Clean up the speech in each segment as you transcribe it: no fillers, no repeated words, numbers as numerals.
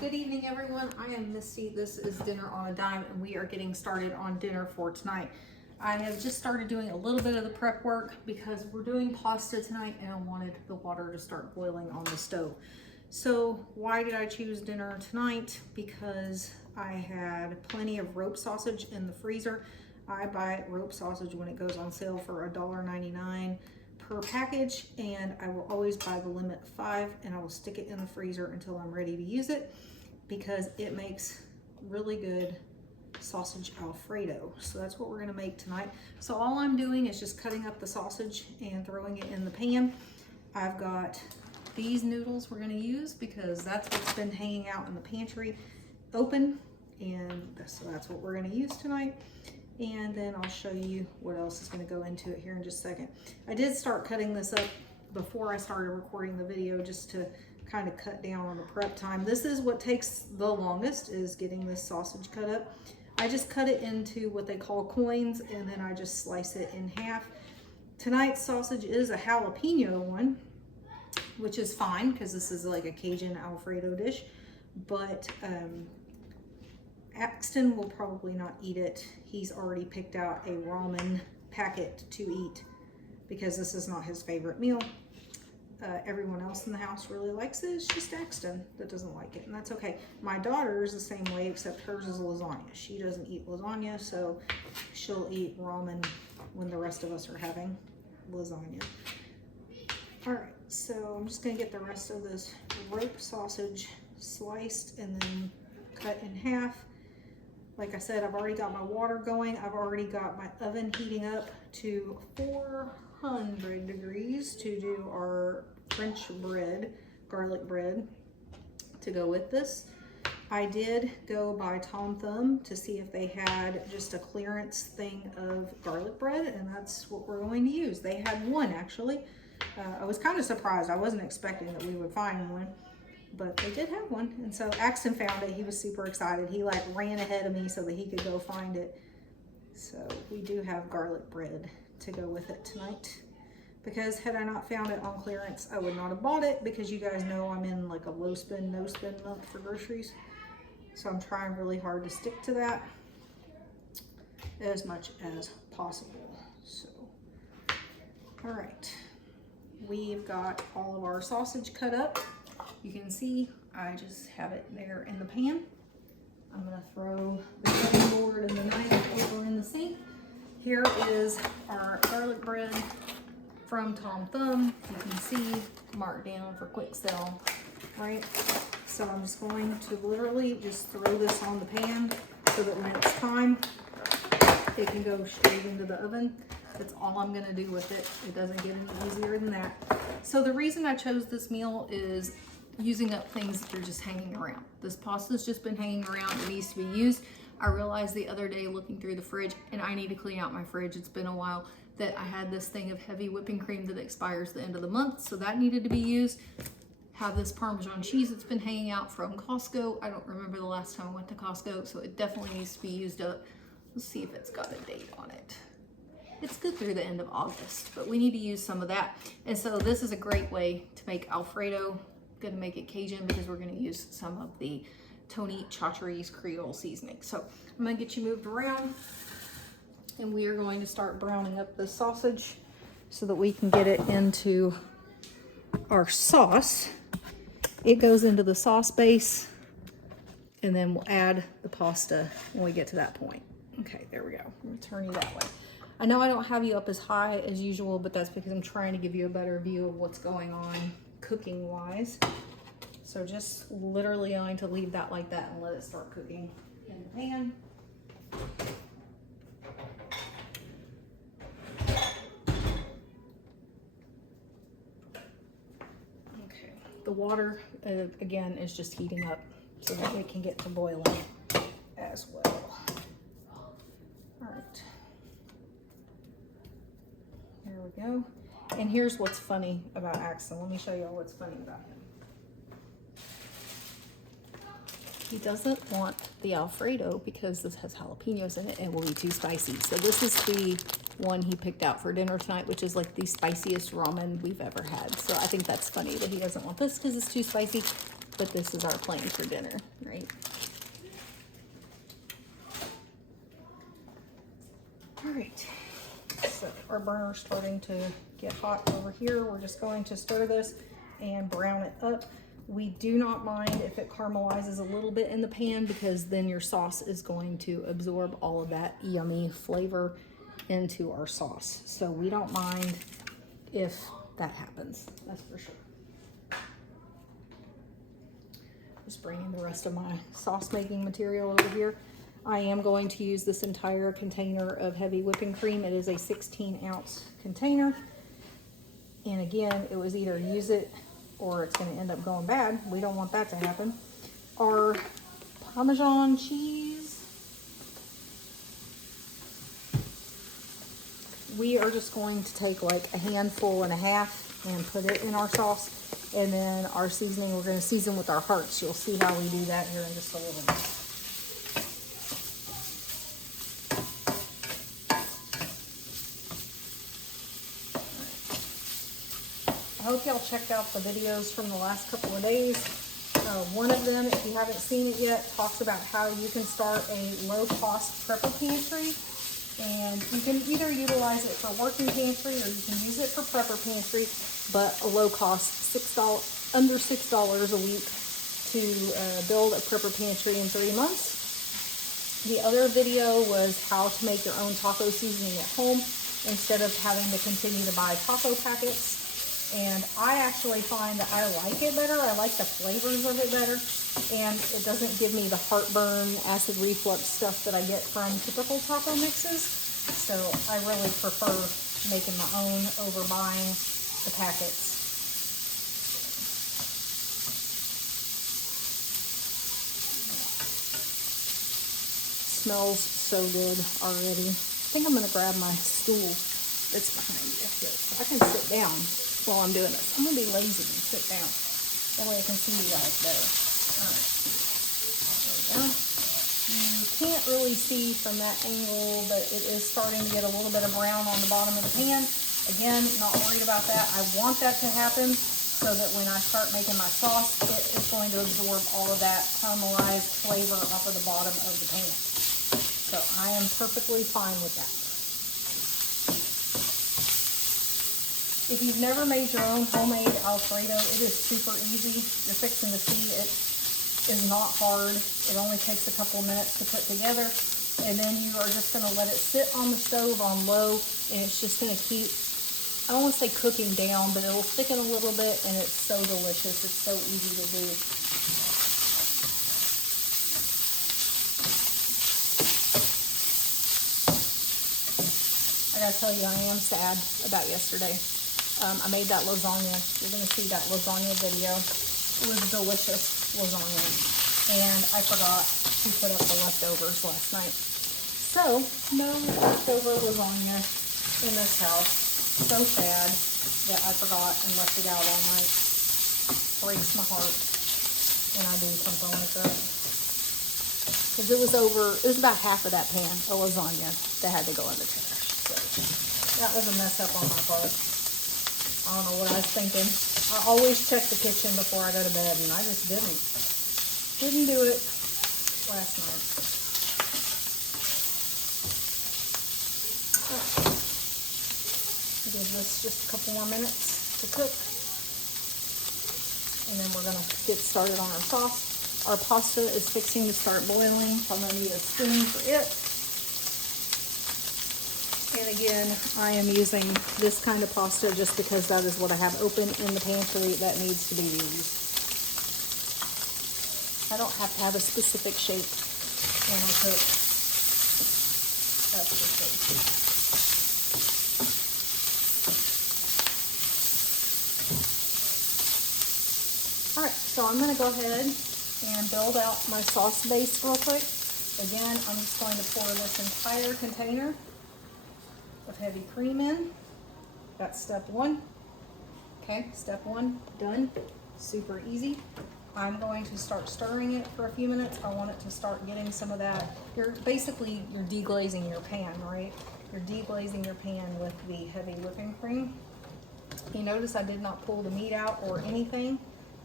Good evening, everyone. I am Misty. This is Dinner on a Dime, and we are getting started on dinner for tonight. I have just started doing a little bit of the prep work because we're doing pasta tonight, and I wanted the water to start boiling on the stove. So why did I choose dinner tonight? Because I had plenty of rope sausage in the freezer. I buy rope sausage when it goes on sale for $1.99 per package, and I will always buy the limit of 5, and I will stick it in the freezer until I'm ready to use it because it makes really good sausage Alfredo. So that's what we're going to make tonight. So all I'm doing is just cutting up the sausage and throwing it in the pan. I've got these noodles we're going to use because that's what's been hanging out in the pantry open, and so that's what we're going to use tonight. And then I'll show you what else is going to go into it here in just a second. I did start cutting this up before I started recording the video just to kind of cut down on the prep time. This is what takes the longest, is getting this sausage cut up. I just cut it into what they call coins, and then I just slice it in half. Tonight's sausage is a jalapeno one, which is fine because this is like a Cajun Alfredo dish, but Axton will probably not eat it. He's already picked out a ramen packet to eat because this is not his favorite meal. Everyone else in the house really likes it. It's just Axton that doesn't like it, and that's okay. My daughter is the same way, except hers is lasagna. She doesn't eat lasagna, so she'll eat ramen when the rest of us are having lasagna. All right, so I'm just gonna get the rest of this rope sausage sliced and then cut in half. Like I said, I've already got my water going. I've already got my oven heating up to 400 degrees to do our French bread, garlic bread, to go with this. I did go by Tom Thumb to see if they had just a clearance thing of garlic bread, and that's what we're going to use. They had one, actually. I was kind of surprised. I wasn't expecting that we would find one, but they did have one. And so Axton found it. He was super excited. He like ran ahead of me so that he could go find it. So we do have garlic bread to go with it tonight, because had I not found it on clearance, I would not have bought it, because you guys know I'm in like a low spend, no spend month for groceries. So I'm trying really hard to stick to that as much as possible. So, all right, we've got all of our sausage cut up. You can see I just have it there in the pan. I'm gonna throw the cutting board and the knife over in the sink. Here is our garlic bread from Tom Thumb. You can see marked down for quick sell, right? So I'm just going to literally just throw this on the pan so that when it's time, it can go straight into the oven. That's all I'm gonna do with it. It doesn't get any easier than that. So the reason I chose this meal is using up things that are just hanging around. This pasta's just been hanging around. It needs to be used. I realized the other day looking through the fridge, and I need to clean out my fridge, it's been a while, that I had this thing of heavy whipping cream that expires the end of the month, so that needed to be used. Have this Parmesan cheese that's been hanging out from Costco. I don't remember the last time I went to Costco, so it definitely needs to be used up. Let's see if it's got a date on it. It's good through the end of August, but we need to use some of that. And so this is a great way to make Alfredo. Gonna make it Cajun because we're gonna use some of the Tony Chachere's Creole seasoning. So I'm gonna get you moved around, and we are going to start browning up the sausage so that we can get it into our sauce. It goes into the sauce base, and then we'll add the pasta when we get to that point. Okay, there we go. I'm gonna turn you that way. I know I don't have you up as high as usual, but that's because I'm trying to give you a better view of what's going on cooking wise. So just literally going to leave that like that and let it start cooking in the pan. Okay, the water again is just heating up so that it can get to boiling as well. All right, there we go. And here's what's funny about Axton. Let me show you all what's funny about him. He doesn't want the Alfredo because this has jalapenos in it and will be too spicy. So this is the one he picked out for dinner tonight, which is like the spiciest ramen we've ever had. So I think that's funny that he doesn't want this because it's too spicy. but this is our plan for dinner, right? All right, so our burner's starting to get hot over here. We're just going to stir this and brown it up. We do not mind if it caramelizes a little bit in the pan, because then your sauce is going to absorb all of that yummy flavor into our sauce. So we don't mind if that happens, that's for sure. Just bringing the rest of my sauce making material over here. I am going to use this entire container of heavy whipping cream. It is a 16-ounce container. And again, it was either use it or it's going to end up going bad. We don't want that to happen. Our Parmesan cheese, we are just going to take like a handful and a half and put it in our sauce. And then our seasoning, we're going to season with our hearts. You'll see how we do that here in just a little bit. I hope y'all checked out the videos from the last couple of days. One of them, if you haven't seen it yet, talks about how you can start a low-cost prepper pantry. And you can either utilize it for working pantry or you can use it for prepper pantry, but a low-cost under $6 a week to build a prepper pantry in 3 months. The other video was how to make your own taco seasoning at home instead of having to continue to buy taco packets. And I actually find that I like it better. I like the flavors of it better. And it doesn't give me the heartburn, acid reflux stuff that I get from typical taco mixes. So I really prefer making my own over buying the packets. Smells so good already. I think I'm going to grab my stool that's behind me so I can sit down while I'm doing this. I'm going to be lazy and sit down. That way I can see you guys better. Alright. There we go. You can't really see from that angle, but it is starting to get a little bit of brown on the bottom of the pan. Again, not worried about that. I want that to happen so that when I start making my sauce, it is going to absorb all of that caramelized flavor off of the bottom of the pan. So I am perfectly fine with that. If you've never made your own homemade Alfredo, it is super easy. You're fixing to see it is not hard. It only takes a couple of minutes to put together. And then you are just going to let it sit on the stove on low, and it's just going to keep, I don't want to say cooking down, but it'll thicken a little bit, and it's so delicious. It's so easy to do. I gotta tell you, I am sad about yesterday. I made that lasagna. You're going to see that lasagna video. It was delicious lasagna. And I forgot to put up the leftovers last night. So, no leftover lasagna in this house. So sad that I forgot and left it out all night. Breaks my heart when I do something like that. Because it was about half of that pan of lasagna that had to go in the trash. So, that was a mess up on my part. I don't know what I was thinking. I always check the kitchen before I go to bed, and I just didn't. Didn't do it last night. Right. Give this just a couple more minutes to cook. And then we're going to get started on our sauce. Our pasta is fixing to start boiling, so I'm going to need a spoon for it. And again, I am using this kind of pasta just because that is what I have open in the pantry that needs to be used. I don't have to have a specific shape when I cook. That's for sure. Alright, so I'm going to go ahead and build out my sauce base real quick. Again, I'm just going to pour this entire container of heavy cream in. That's step one. Okay, step one done. Super easy. I'm going to start stirring it for a few minutes. I want it to start getting some of that. You're deglazing your pan, right? You're deglazing your pan with the heavy whipping cream. You notice I did not pull the meat out or anything.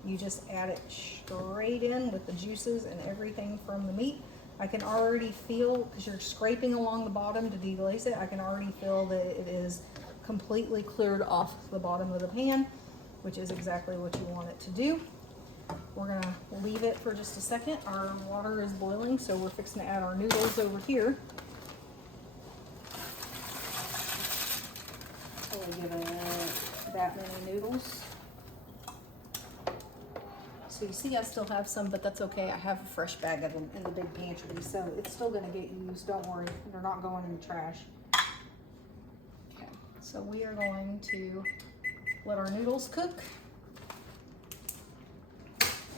You just add it straight in with the juices and everything from the meat. I can already feel, because you're scraping along the bottom to deglaze it, I can already feel that it is completely cleared off the bottom of the pan, which is exactly what you want it to do. We're gonna leave it for just a second. Our water is boiling, so we're fixing to add our noodles over here. We'll give it that many noodles. So you see I still have some, but that's okay. I have a fresh bag of them in the big pantry, so it's still gonna get used. Don't worry, they're not going in the trash. Okay, so we are going to let our noodles cook.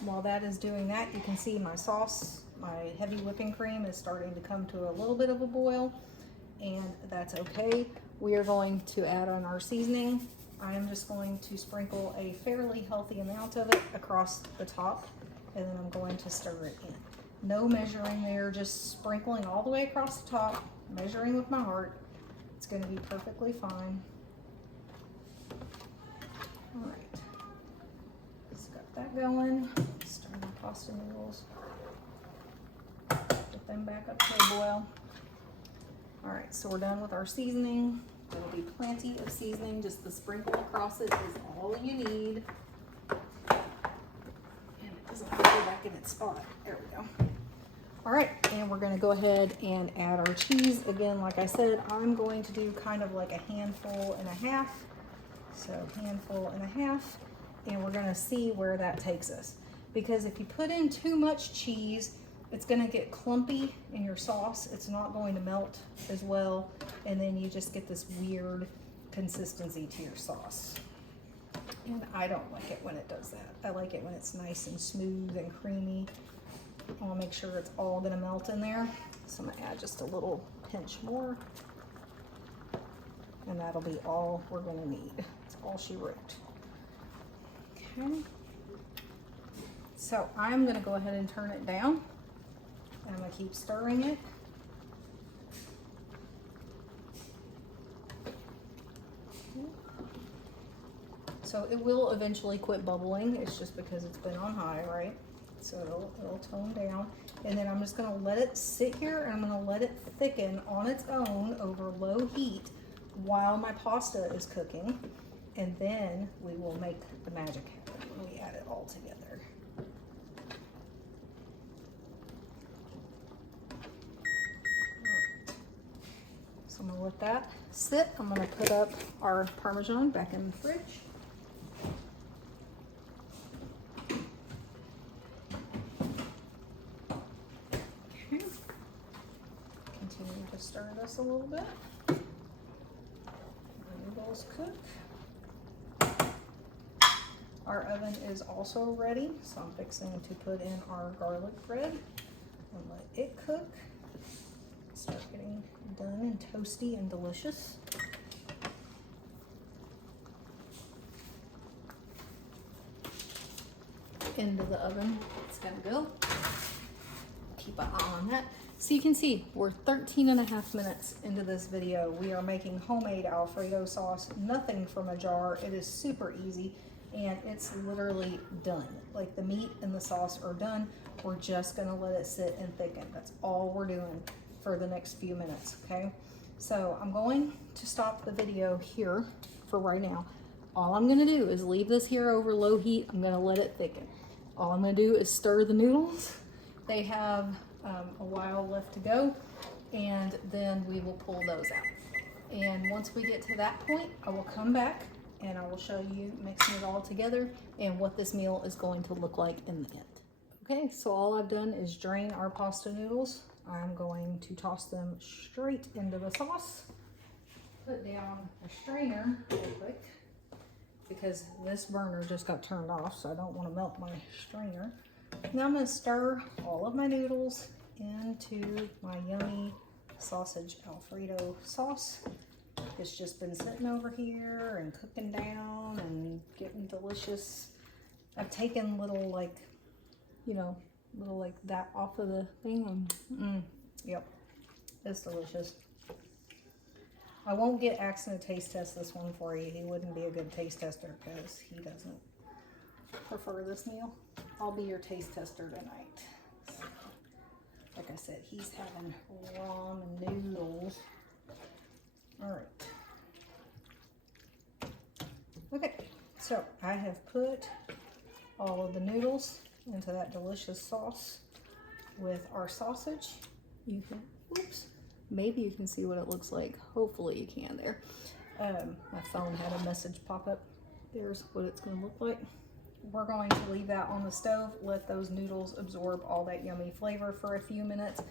While that is doing that, you can see my sauce, my heavy whipping cream is starting to come to a little bit of a boil, and that's okay. We are going to add on our seasoning. I am just going to sprinkle a fairly healthy amount of it across the top, and then I'm going to stir it in. No measuring there, just sprinkling all the way across the top, measuring with my heart. It's going to be perfectly fine. All right, just got that going. Stir my pasta noodles. Get them back up to a boil. All right, so we're done with our seasoning. There'll be plenty of seasoning, just the sprinkle across it is all you need. And it doesn't have to go back in its spot. There we go. All right, and we're gonna go ahead and add our cheese. Again, like I said, I'm going to do kind of like a handful and a half. So handful and a half, and we're gonna see where that takes us. Because if you put in too much cheese, it's gonna get clumpy in your sauce. It's not going to melt as well. And then you just get this weird consistency to your sauce. And I don't like it when it does that. I like it when it's nice and smooth and creamy. I wanna make sure it's all gonna melt in there. So I'm gonna add just a little pinch more. And that'll be all we're gonna need. That's all she wrote. Okay. So I'm gonna go ahead and turn it down. And I'm gonna keep stirring it. So it will eventually quit bubbling. It's just because it's been on high, right? So it'll tone down. And then I'm just gonna let it sit here, and I'm gonna let it thicken on its own over low heat while my pasta is cooking. And then we will make the magic happen when we add it all together. So I'm gonna let that sit. I'm gonna put up our Parmesan back in the fridge. Okay. Continue to stir this a little bit. The noodles cook. Our oven is also ready, so I'm fixing to put in our garlic bread and let it cook. Start getting done and toasty and delicious. Into the oven it's gonna go. Keep an eye on that. So you can see we're 13.5 minutes into this video. We are making homemade Alfredo sauce, nothing from a jar. It is super easy and it's literally done. Like the meat and the sauce are done. We're just gonna let it sit and thicken. That's all we're doing for the next few minutes, okay? So I'm going to stop the video here for right now. All I'm gonna do is leave this here over low heat. I'm gonna let it thicken. All I'm gonna do is stir the noodles. They have a while left to go, and then we will pull those out. And once we get to that point, I will come back and I will show you mixing it all together and what this meal is going to look like in the end. Okay, so all I've done is drain our pasta noodles. I'm going to toss them straight into the sauce. Put down a strainer real quick because this burner just got turned off, so I don't want to melt my strainer. Now I'm going to stir all of my noodles into my yummy sausage Alfredo sauce. It's just been sitting over here and cooking down and getting delicious. I've taken little like, you know, little like that off of the thing. Yep, it's delicious. I won't get Axe to taste test this one for you. He wouldn't be a good taste tester because he doesn't prefer this meal. I'll be your taste tester tonight. So, like I said, he's having ramen noodles. All right. Okay, so I have put all of the noodles into that delicious sauce with our sausage. You can, whoops, maybe you can see what it looks like. Hopefully you can there. My phone had a message pop up. There's what it's going to look like. We're going to leave that on the stove, let those noodles absorb all that yummy flavor for a few minutes.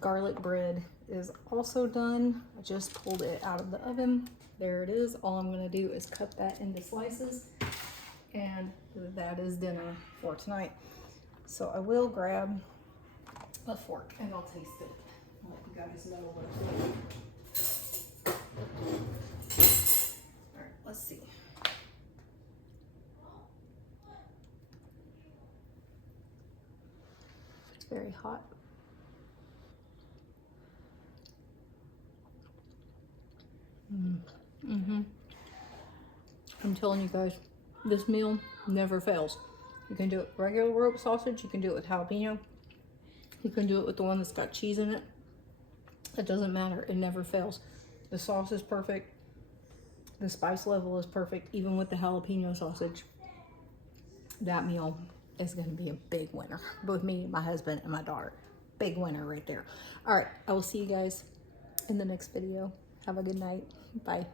Garlic bread is also done. I just pulled it out of the oven. There it is. All I'm going to do is cut that into slices, and that is dinner for tonight. So I will grab a fork and I'll taste it. I'll let you guys know what it's like. All right, let's see. It's very hot. I'm telling you guys, this meal never fails. You can do it regular rope sausage, you can do it with jalapeno, you can do it with the one that's got cheese in it. It doesn't matter, it never fails. The sauce is perfect, the spice level is perfect, even with the jalapeno sausage. That meal is gonna be a big winner. Both me, my husband, and my daughter. Big winner right there. All right, I will see you guys in the next video. Have a good night. Bye.